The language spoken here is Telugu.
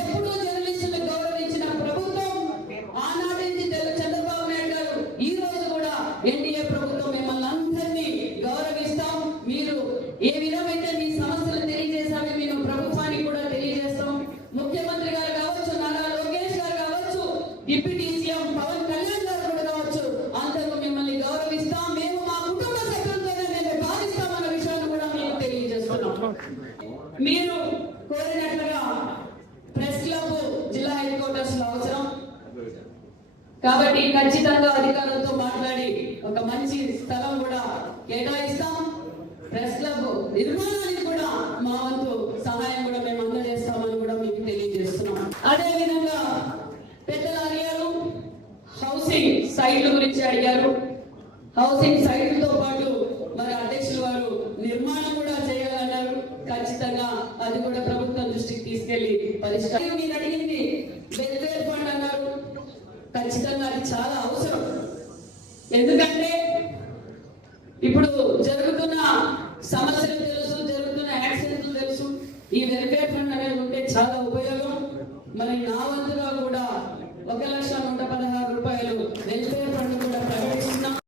ఎప్పుడూ జర్నలిస్టులను గౌరవించిన ప్రభుత్వం ఆనాటి చంద్రబాబు నాయుడు గారు ఈ రోజు కూడా ఎన్డీఏ ప్రభుత్వం మిమ్మల్ని అందరినీ గౌరవిస్తాం. మీరు ఏ విధమైతే మీ సమస్యలు తెలియజేశారో మేము ప్రభుత్వానికి కూడా తెలియజేస్తాం. ముఖ్యమంత్రి గారు కావచ్చు నారా లోకేష్ గారు కావచ్చు డిప్యూటీ సీఎం పవన్ కళ్యాణ్ గారు కూడా కావచ్చు అందరూ మిమ్మల్ని గౌరవిస్తాం. మేము మా కుటుంబ సభ్యులతోనే మేము భావిస్తామన్న విషయాన్ని కూడా మేము తెలియజేస్తున్నాం. మీరు కోరినట్లుగా జిల్లా అవసరం. కాబట్టి ఖచ్చితంగా అధికారులతో మాట్లాడి ఒక మంచి స్థలం కూడా కేటాయిస్తాం. ప్రెస్ క్లబ్ నిర్మాణానికి కూడా మా వంతు సహాయం కూడా మేము అందజేస్తామని కూడా మీకు తెలియజేస్తున్నాం. అదే విధంగా పెద్దలు అడిగారు హౌసింగ్ సైట్ల గురించి అడిగారు. హౌసింగ్ సైట్లతో పాటు మరి అధ్యక్షులు వారు నిర్మాణం కూడా చేయాలన్నారు. ఖచ్చితంగా అది కూడా ప్రభుత్వం దృష్టికి తీసుకెళ్ళి పరిష్కారం. మీరు అడిగిన వెల్ఫేర్ ఫండ్ అన్నారు ఖచ్చితంగా అది చాలా అవసరం. ఎందుకంటే ఇప్పుడు జరుగుతున్న సమస్యలు తెలుసు జరుగుతున్న యాక్సిడెంట్లు తెలుసు. ఈ వెల్ఫేర్ ఫండ్ అనేది ఉంటే చాలా ఉపయోగం. మరి నా